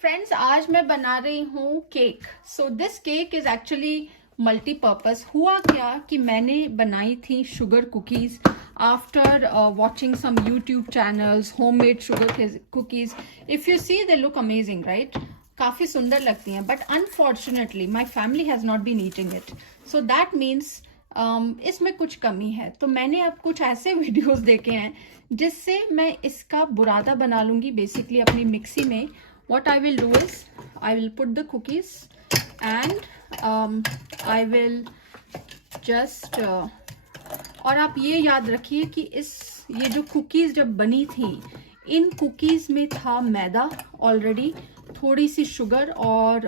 Friends, आज मैं बना रही हूँ cake. So this cake is actually multipurpose. हुआ क्या कि मैंने बनाई थी sugar cookies after watching some YouTube channels, homemade sugar cookies. If you see they look amazing, right? काफी सुंदर लगती हैं, but unfortunately my family has not been eating it. So that means इसमें कुछ कमी है. तो मैंने अब कुछ ऐसे वीडियोस देखे हैं जिससे मैं इसका बुरादा बना लूंगी बेसिकली अपनी मिक्सी में. What I will do is I will put the cookies and I will just और आप ये याद रखिए कि ये जो कुकीज जब बनी थी, इन कुकीज में था मैदा ऑलरेडी, थोड़ी सी शुगर और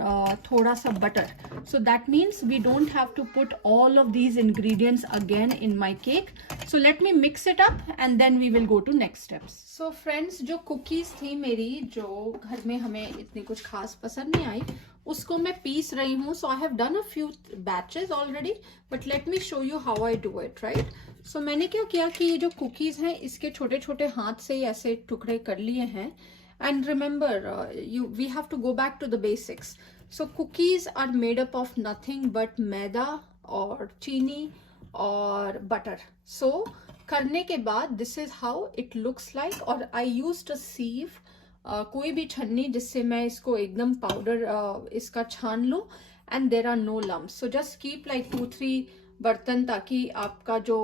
थोड़ा सा butter. So that means we don't have to put all of these ingredients again in my cake. So let me mix it up and then we will go to next steps. So friends, जो cookies थी मेरी, जो घर में हमें इतनी कुछ खास पसंद नहीं आई, उसको मैं पीस रही हूँ. So I have done a few batches already, but let me show you how I do it, right? So मैंने क्या किया कि ये जो कुकीज हैं इसके छोटे छोटे हाथ से ही ऐसे टुकड़े कर लिए हैं. And remember, we have to go back to the basics. So cookies are made up of nothing but maida or chini or butter. So करने के बाद this is how it looks like. और I used a sieve, कोई भी छन्नी जिससे मैं इसको एकदम पाउडर इसका छान लूँ. And there are no lumps. So just keep like 2-3 बर्तन, ताकि आपका जो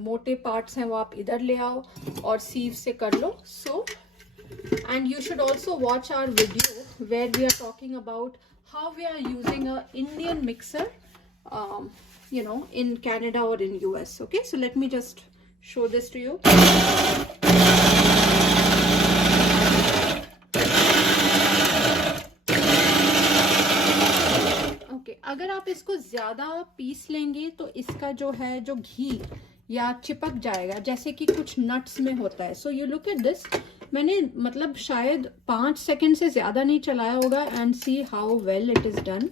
मोटे पार्ट्स हैं वो आप इधर ले आओ और सीव से कर लो. So and you should also watch our video where we are talking about how we are using a Indian mixer in Canada or in US. Okay, so let me just show this to you. Okay, अगर आप इसको ज्यादा piece लेंगे तो इसका जो है जो घी या चिपक जाएगा, जैसे कि कुछ नट्स में होता है. So you look at this. मैंने मतलब शायद 5 सेकंड से ज्यादा नहीं चलाया होगा. And see how well it is done.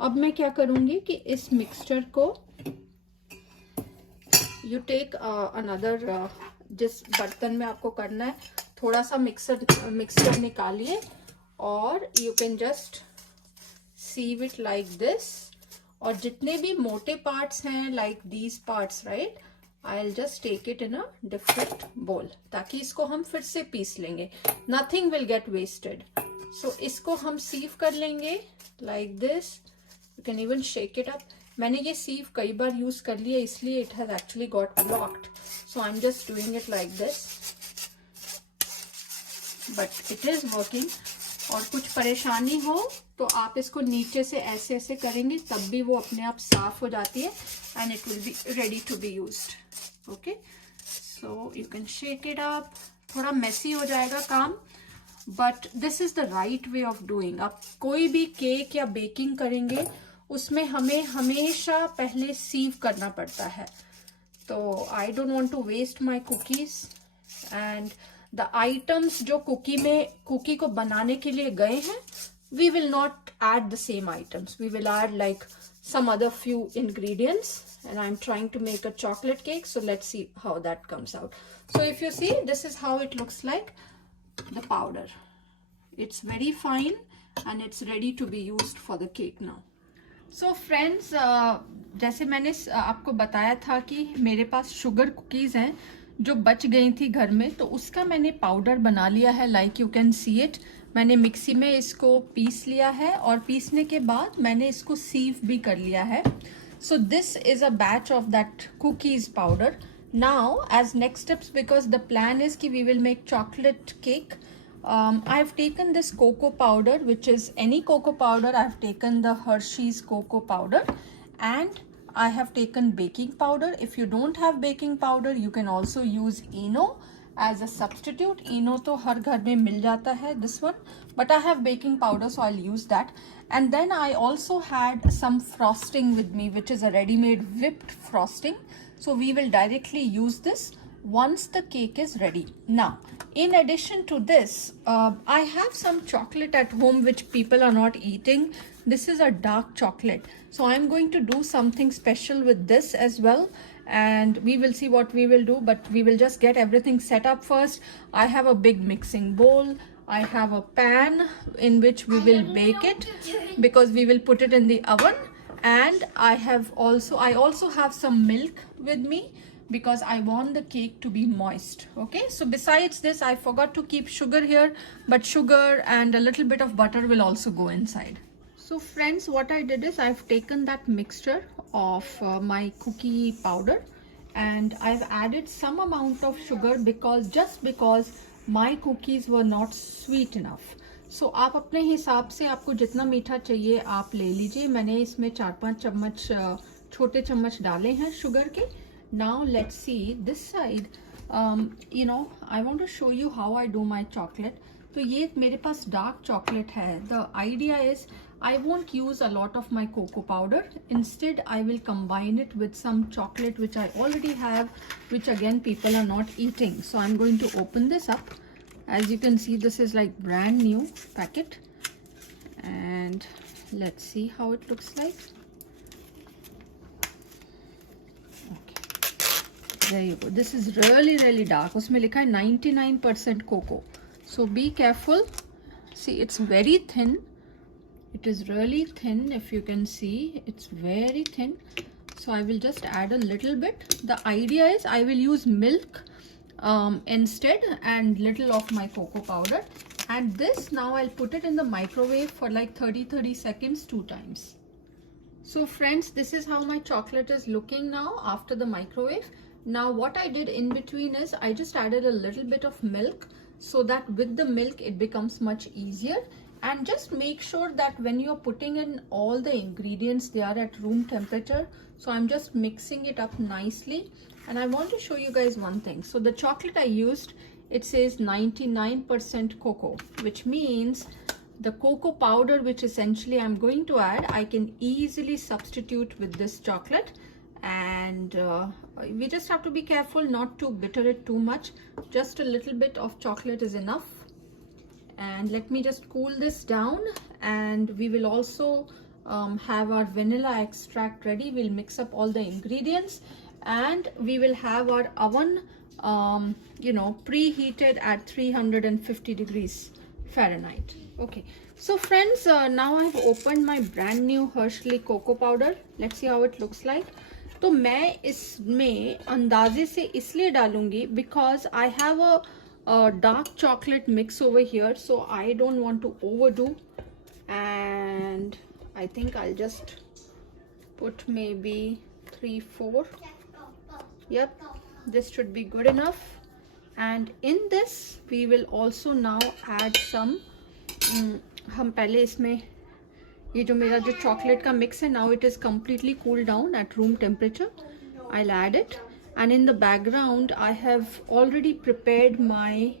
अब मैं क्या करूंगी कि इस मिक्सचर को यू टेक अनदर, जिस बर्तन में आपको करना है, थोड़ा सा मिक्सचर निकालिए और you can just sieve it like this. और जितने भी मोटे पार्ट्स हैं, like these parts, right, I'll just take it in a different bowl, ताकि इसको हम फिर से पीस लेंगे. Nothing will get wasted. So इसको हम सीव कर लेंगे like this. You can even shake it up. मैंने ये सीव कई बार यूज कर लिया, इसलिए it has actually got blocked. So I'm just doing it like this. But it is working. और कुछ परेशानी हो तो आप इसको नीचे से ऐसे ऐसे करेंगे, तब भी वो अपने आप साफ हो जाती है. And it will be ready to be used. Okay, so you can shake it up. थोड़ा मेसी हो जाएगा काम, but this is the right way of doing. आप कोई भी केक या बेकिंग करेंगे उसमें हमें हमेशा पहले सीव करना पड़ता है. तो I don't want to waste my cookies. And the items जो कुकी को बनाने के लिए गए हैं, we will not add the same items. We will add like some other few ingredients. And I'm trying to make a chocolate cake, so let's see how that comes out. So if you see, this is how it looks like, the powder. It's very fine and it's ready to be used for the cake now. So friends, जैसे मैंने आपको बताया था कि मेरे पास sugar cookies हैं जो बच गई थी घर में, तो उसका मैंने पाउडर बना लिया है. Like you can see it. मैंने मिक्सी में इसको पीस लिया है और पीसने के बाद मैंने इसको सीव भी कर लिया है. So this is a batch of that cookies powder. Now as next steps, because the plan is ki we will make chocolate cake, I have taken this cocoa powder, which is any cocoa powder. I have taken the Hershey's cocoa powder and I have taken baking powder. If you don't have baking powder, you can also use Eno as a substitute. Eno तो हर घर में मिल जाता है, this one, but I have baking powder, so I'll use that. And then I also had some frosting with me, which is a ready-made whipped frosting. So we will directly use this once the cake is ready. Now, in addition to this, I have some chocolate at home which people are not eating. This is a dark chocolate. So I'm going to do something special with this as well. And we will see what we will do, but we will just get everything set up first. I have a big mixing bowl. I have a pan in which we will bake it because we will put it in the oven. And I also have some milk with me because I want the cake to be moist. Okay, so besides this, I forgot to keep sugar here, but sugar and a little bit of butter will also go inside. So friends, what I did is I've taken that mixture of my cookie powder and I've added some amount of sugar because my cookies were not sweet enough. So आप अपने हिसाब से आपको जितना मीठा चाहिए आप ले लीजिए. मैंने इसमें 4-5 चम्मच छोटे चम्मच डाले हैं शुगर के. Now let's see this side. I want to show you how I do my chocolate. तो ये मेरे पास dark chocolate है. The idea is I won't use a lot of my cocoa powder. Instead, I will combine it with some chocolate which I already have, which again people are not eating. So I'm going to open this up. As you can see, this is like brand new packet. And let's see how it looks like. Okay. There you go. This is really dark. उसमें लिखा है 99% cocoa. So be careful. See, it's very thin. It is really thin. If you can see, it's very thin. So I will just add a little bit. The idea is I will use milk instead and little of my cocoa powder. And this now I'll put it in the microwave for like 30 seconds 2 times. So friends, this is how my chocolate is looking now after the microwave. Now what I did in between is I just added a little bit of milk so that with the milk it becomes much easier. And just make sure that when you're putting in all the ingredients, they are at room temperature. So I'm just mixing it up nicely. And I want to show you guys one thing. So the chocolate I used, it says 99% cocoa, which means the cocoa powder, which essentially I'm going to add, I can easily substitute with this chocolate. And we just have to be careful not to bitter it too much. Just a little bit of chocolate is enough. And let me just cool this down, and we will also have our vanilla extract ready. We'll mix up all the ingredients and we will have our oven preheated at 350 degrees Fahrenheit. Okay, so friends, now I've opened my brand new Hershey cocoa powder. Let's see how it looks like. तो मैं इसमें अंदाजे से इसलिए डालूंगी because I have a dark chocolate mix over here, so I don't want to overdo, and I think I'll just put maybe 3-4. Yep, this should be good enough. And in this we will also now add some हम पहले इसमें ये जो मेरा जो chocolate का mix है, now it is completely cooled down at room temperature. I'll add it. And in the background I have already prepared my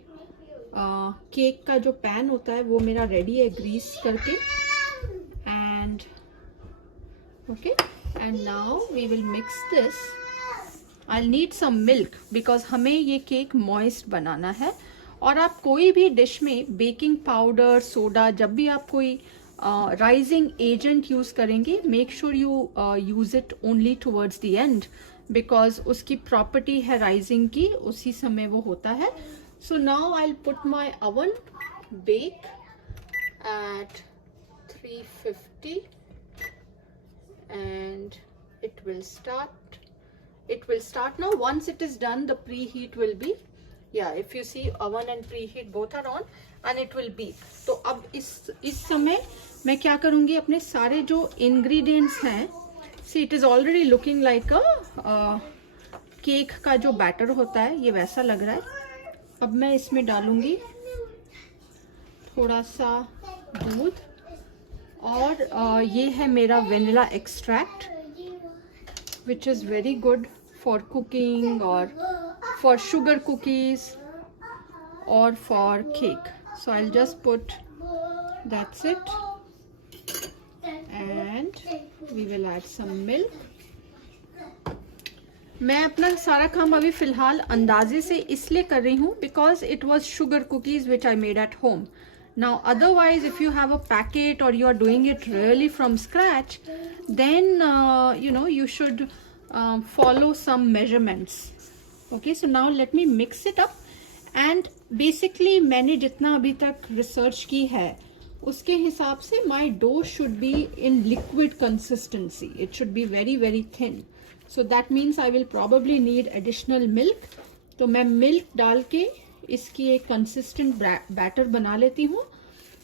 cake का जो pan होता है वो मेरा ready है grease करके. And okay, and now we will mix this. I'll need some milk because हमें ये cake moist बनाना है. और आप कोई भी डिश में बेकिंग पाउडर, सोडा, जब भी आप कोई राइजिंग एजेंट यूज करेंगे, make sure you use it only towards the end, because उसकी प्रॉपर्टी है राइजिंग की, उसी समय वो होता है. So now I will put my oven bake at 350 and it will start now. Once it is done, the preheat will be, yeah, if you see oven and preheat both are on and it will beep. तो अब इस समय मैं क्या करूँगी, अपने सारे जो ingredients हैं, see it is already looking like a cake का जो बैटर होता है, ये वैसा लग रहा है. अब मैं इसमें डालूंगी थोड़ा सा दूध और ये है मेरा vanilla extract, which is very good for cooking or for sugar cookies or for cake. So I'll just put, that's it, and we will add some milk. मैं अपना सारा काम अभी फिलहाल अंदाजे से इसलिए कर रही हूँ because it was sugar cookies which I made at home. Now otherwise if you have a packet or you are doing it really from scratch, then you should follow some measurements. Okay, so now let me mix it up. And basically मैंने जितना अभी तक research की है उसके हिसाब से my dough should be in liquid consistency. It should be very very thin. So that means I will probably need additional milk. तो मैं मिल्क डाल के इसकी एक कंसिस्टेंट बैटर बना लेती हूँ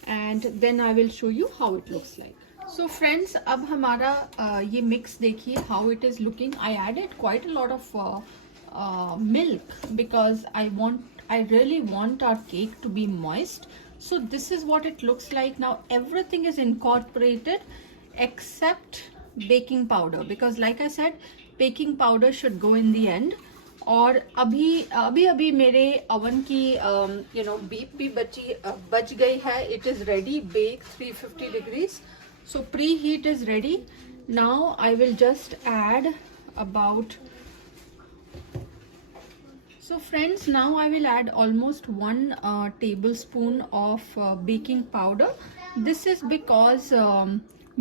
and then I will show you how it looks like. So friends, अब हमारा ये मिक्स देखिए how it is looking. I added quite a lot of milk because I really want our cake to be moist. So this is what it looks like now. Everything is incorporated except baking powder, because like I said, baking powder should go in the end. और अभी मेरे oven की beep भी बच गई है. It is ready, bake 350 degrees. So preheat is ready. Now I will just add about. So friends, now I will add almost 1 tablespoon of baking powder. This is because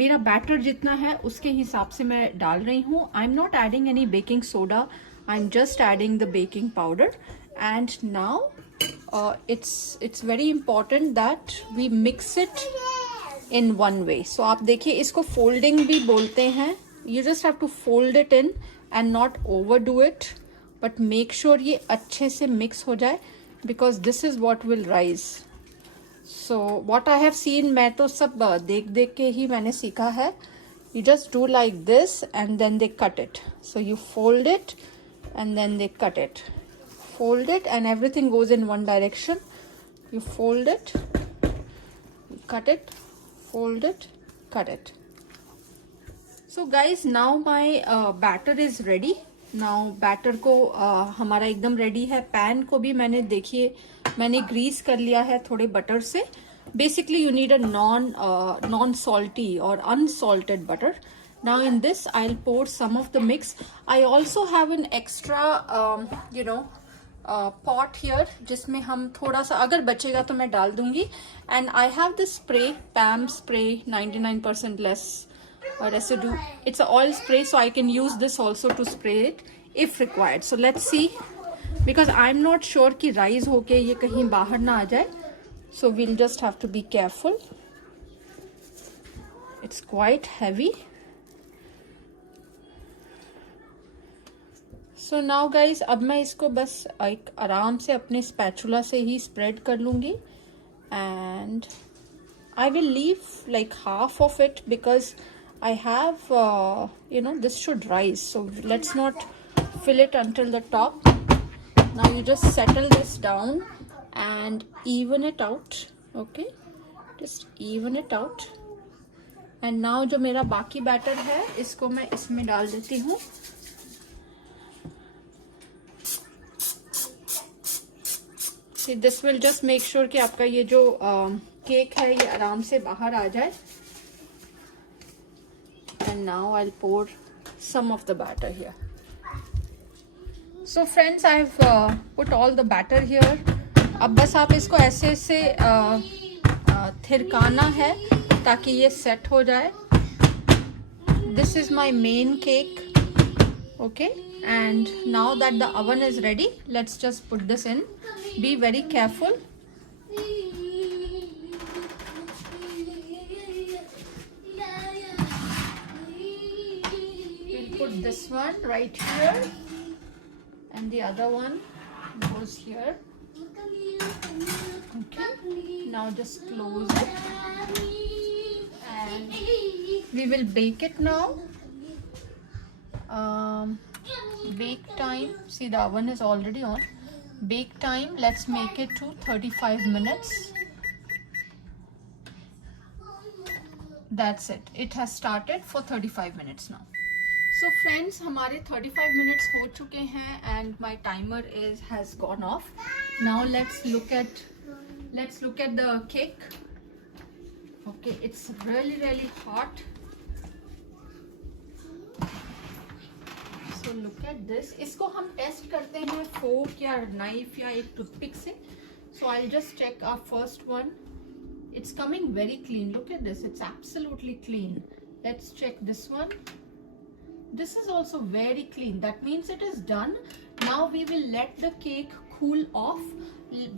मेरा batter जितना है उसके हिसाब से मैं डाल रही हूँ. I am not adding any baking soda. I am just adding the baking powder. And now it's very important that we mix it in one way. So आप देखिए, इसको folding भी बोलते हैं. You just have to fold it in and not overdo it. But make sure ये अच्छे से mix हो जाए, because this is what will rise. So what I have seen, मैं तो सब देख देख के ही मैंने सीखा है. You just do like this and then they cut it. So you fold it and then they cut it. Fold it and everything goes in one direction. You fold it, cut it, fold it, cut it. So guys, now my batter is ready. Now batter को हमारा एकदम ready है. Pan को भी मैंने Greece कर लिया है थोड़े बटर से. Basically you need a non salty और unsalted butter. Now in this I will pour some of the mix. I also have an extra pot here जिसमें हम थोड़ा सा अगर बचेगा तो मैं डाल दूंगी. And I have this spray, पैम spray, 99% less residue. It's an oil spray, so I can use this also to spray it if required. So let's see, because I'm not sure कि rise होके ये कहीं बाहर ना आ जाए. So we'll just have to be careful. It's quite heavy. So now guys, अब मैं इसको बस एक आराम से अपने स्पैचुला से ही स्प्रेड कर लूँगी. And I will leave like half of it because I have, this should rise. So let's not fill it until the top. Now you just settle this down and even it out. Okay, just even it out. And now जो मेरा बाकी batter है इसको मैं इसमें डाल देती हूँ. See, this will just make sure कि आपका ये जो केक है ये आराम से बाहर आ जाए. And now I'll pour some of the batter here. So friends, I've put all the batter here. अब बस आप इसको ऐसे ऐसे थिरकाना है ताकि ये सेट हो जाए. This is my main cake. Okay, and now that the oven is ready, let's just put this in. Be very careful. Put this one right here and the other one goes here. Okay, now just close it and we will bake it now. Bake time, see the oven is already on. Bake time, let's make it to 35 minutes. That's it. It has started for 35 minutes now. So friends, हमारे 35 minutes हो चुके हैं and my timer has gone off. Now let's look at the cake. Okay, it's really hot. So look at this. इसको हम test करते हैं fork या knife या एक toothpick से. So I'll just check our first one. It's coming very clean. Look at this. It's absolutely clean. Let's check this one. This is also very clean. That means it is done. Now we will let the cake cool off,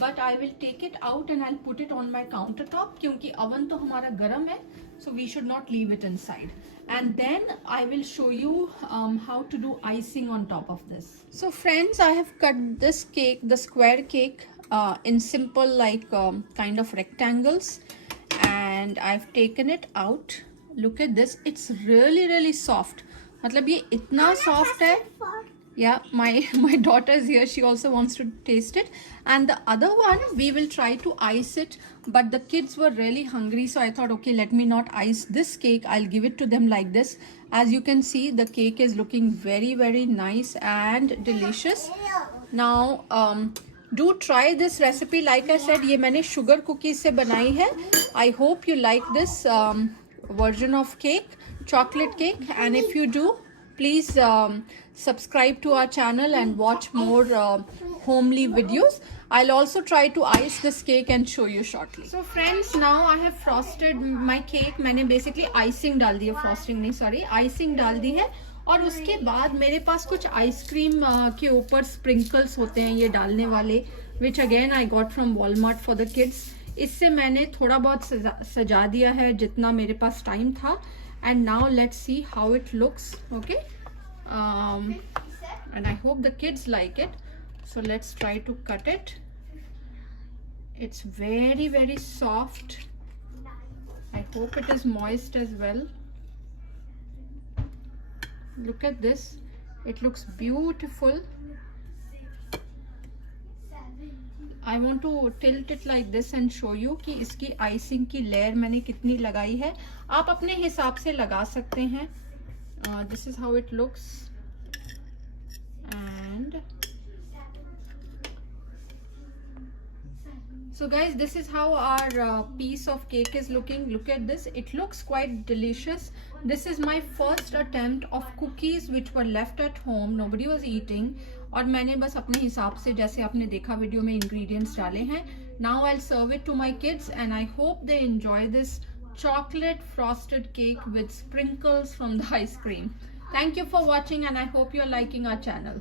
but I will take it out and I'll put it on my countertop क्योंकि oven तो हमारा गर्म है, so we should not leave it inside. And then I will show you how to do icing on top of this. So friends, I have cut this cake, the square cake, in simple like kind of rectangles, and I've taken it out. Look at this, it's really soft. मतलब ये इतना soft है. Yeah, my daughter is here, she also wants to taste it. And the other one, we will try to ice it, but the kids were really hungry, so I thought, okay, let me not ice this cake, I'll give it to them like this. As you can see, the cake is looking very nice and delicious. Now do try this recipe. Like I said, ये मैंने sugar cookies से बनाई है. I hope you like this version of cake, chocolate cake, and if you do, please subscribe to our channel and watch more homely videos. I'll also try to ice this cake and show you shortly. So friends, now I have frosted my cake. मैंने basically icing डाल दी है, frosting नहीं, sorry, icing डाल दी है. और उसके बाद मेरे पास कुछ आइसक्रीम के ऊपर sprinkles होते हैं ये डालने वाले, which again I got from Walmart for the kids. इससे मैंने थोड़ा बहुत सजा दिया है जितना मेरे पास टाइम था. And now let's see how it looks. Okay, and I hope the kids like it, so let's try to cut it. It's very soft. I hope it is moist as well. Look at this, it looks beautiful. I want to tilt it like this and show you कि इसकी icing की layer मैंने कितनी लगाई है. आप अपने हिसाब से लगा सकते हैं. This is how it looks, and so guys, this is how our piece of cake is looking. Look at this, it looks quite delicious. This is my first attempt of cookies which were left at home, nobody was eating, और मैंने बस अपने हिसाब से जैसे आपने देखा video में ingredients डाले हैं. Now I'll serve it to my kids and I hope they enjoy this chocolate frosted cake with sprinkles from the ice cream. Thank you for watching and I hope you're liking our channel.